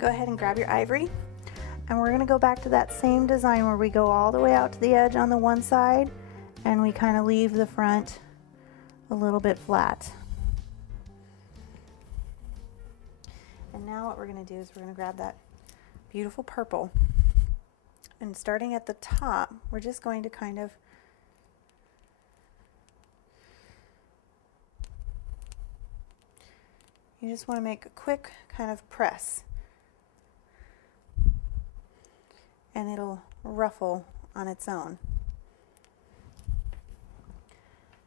go ahead and grab your ivory, and we're going to go back to that same design where we go all the way out to the edge on the one side and we kind of leave the front a little bit flat. And now what we're going to do is we're going to grab that beautiful purple, and starting at the top, we're just going to kind of you just want to make a quick kind of press, and it'll ruffle on its own.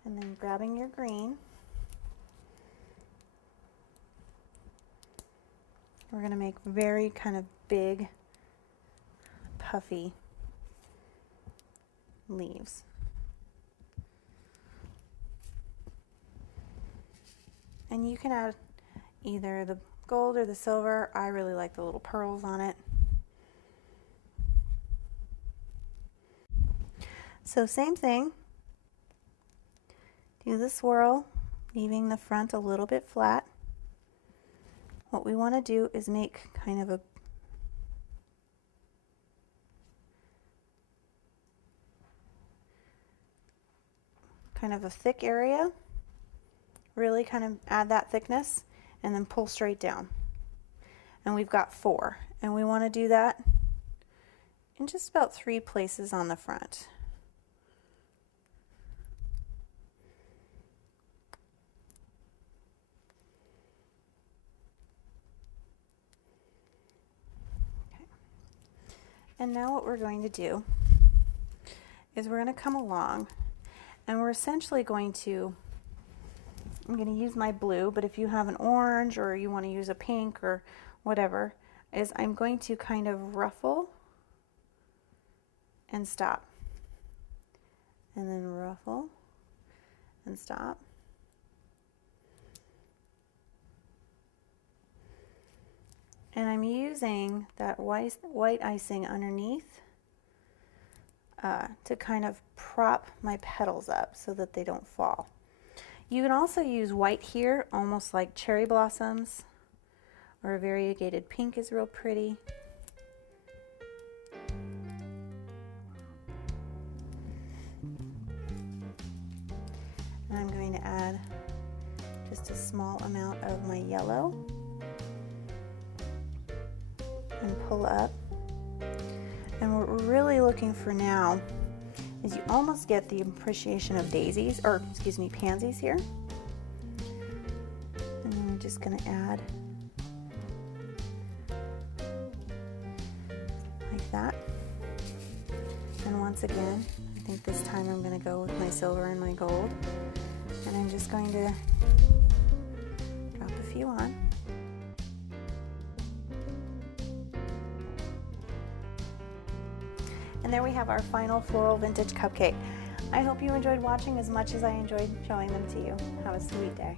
And then grabbing your green, we're going to make very kind of big, puffy leaves. And you can add either the gold or the silver. I really like the little pearls on it. So same thing, do the swirl, leaving the front a little bit flat. What we want to do is make kind of a thick area, really kind of add that thickness, and then pull straight down. And we've got 4, and we want to do that in just about 3 places on the front. Okay. And now what we're going to do is we're going to come along, and we're essentially going to, I'm going to use my blue, but if you have an orange or you want to use a pink or whatever, is I'm going to kind of ruffle and stop, and then ruffle and stop. And I'm using that white icing underneath to kind of prop my petals up so that they don't fall. You can also use white here, almost like cherry blossoms, or a variegated pink is real pretty. And I'm going to add just a small amount of my yellow and pull up. And what we're really looking for now is you almost get the appreciation of daisies, or excuse me, pansies here. And then we're just going to add like that. And once again, I think this time I'm going to go with my silver and my gold. And I'm just going to drop a few on. And there we have our final floral vintage cupcake. I hope you enjoyed watching as much as I enjoyed showing them to you. Have a sweet day.